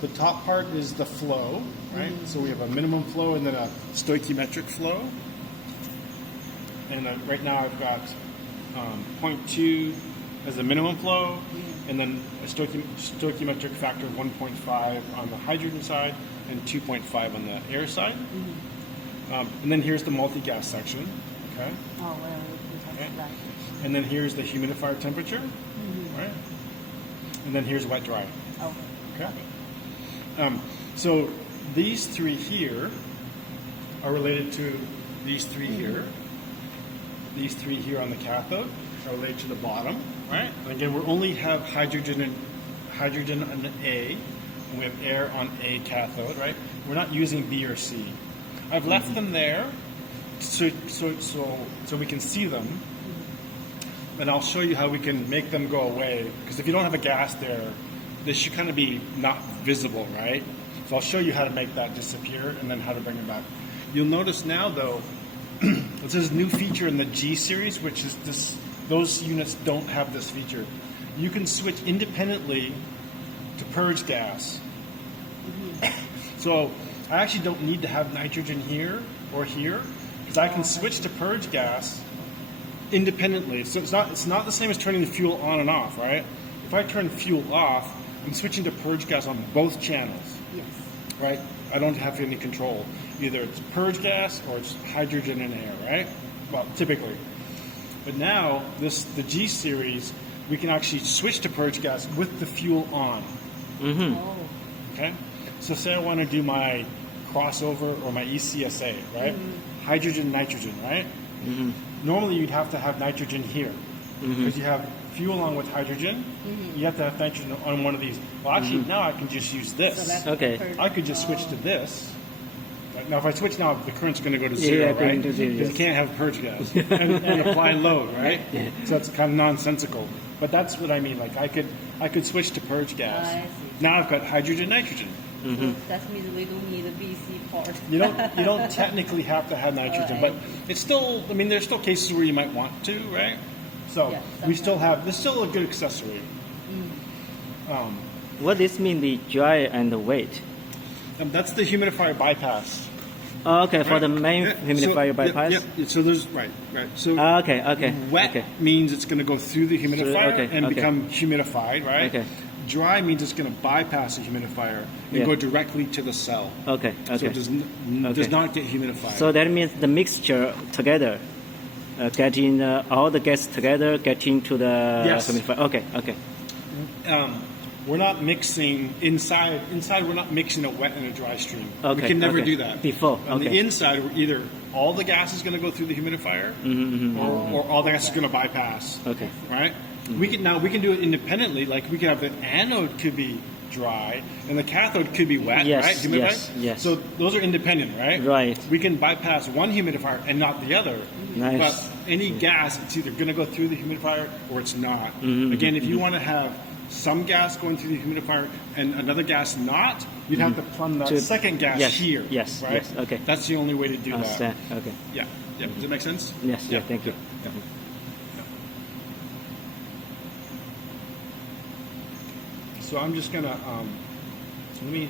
the top part is the flow, right? So we have a minimum flow and then a stoichiometric flow. And right now I've got 0.2 as the minimum flow, and then a stoichiometric factor of 1.5 on the hydrogen side and 2.5 on the air side. And then here's the multi-gas section, okay? Oh, well, we have that. And then here's the humidifier temperature, right? And then here's wet dry. Oh, Okay. So these three here are related to these three here. These three here on the cathode are related to the bottom, right? And again, we only have hydrogen on A, and we have air on A cathode, right? We're not using B or C. I've left them there so we can see them, and I'll show you how we can make them go away. Because if you don't have a gas there, this should kind of be not visible, right? So I'll show you how to make that disappear and then how to bring it back. You'll notice now, though, this is a new feature in the G series, which is this. Those units don't have this feature. You can switch independently to purge gas. So I actually don't need to have nitrogen here or here, because I can switch to purge gas independently. So it's not the same as turning the fuel on and off, right? If I turn fuel off, I'm switching to purge gas on both channels, yes. right? I don't have any control. Either it's purge gas or it's hydrogen and air, right? Well, typically. But now, the G series, we can actually switch to purge gas with the fuel on. Oh, Okay? So say I want to do my crossover or my ECSA, right? Hydrogen, nitrogen, right? Normally you'd have to have nitrogen here. Because you have fuel on with hydrogen, you have to have nitrogen on one of these. Well, actually, now I can just use so this. that's Okay. purge- I could just switch to this. Right? Now, if I switch now, the current's going to go to zero, Yeah, going right? to zero, Because you can't have purge gas and apply load, right? So that's kind of nonsensical. But that's what I mean. Like I could switch to purge gas. I see. Now I've got hydrogen, nitrogen. So that means we don't need a BC part. You don't technically have to have nitrogen, but it's still. I mean, there's still cases where you might want to, right? So Yeah, we still have. There's still a good accessory. What this mean the dry and the wet? That's the humidifier bypass. Oh, okay, for the main Yeah, humidifier bypass. Yep. So there's right. So Okay. wet Okay. means it's going to go through the humidifier okay, and okay. become humidified, right? Okay. Dry means it's going to bypass the humidifier and Yeah. go directly to the cell. Okay. So Okay. it does not get humidified. So that means the mixture together, getting all the gas together, getting to the Yes. humidifier. Okay. We're not mixing inside. Inside, we're not mixing a wet and a dry stream. Okay, We can never okay. do that. Before, On the okay. inside, we're either all the gas is going to go through the humidifier, or all the gas is going to bypass. Okay. Right? We can do it independently. Like we can have the anode could be dry and the cathode could be wet, Yes, right? Humidified? yes. So those are independent, right? Right. We can bypass one humidifier and not the other. Nice. But any gas, it's either going to go through the humidifier or it's not. Again, if you want to have some gas going through the humidifier and another gas not, you'd have to plumb the To- second gas yes, here. yes, right? yes, okay. That's the only way to do Understand. that. Okay. Yeah. Yeah. Does that make sense? Yes. Yeah. Thank you. So I'm just gonna. So let me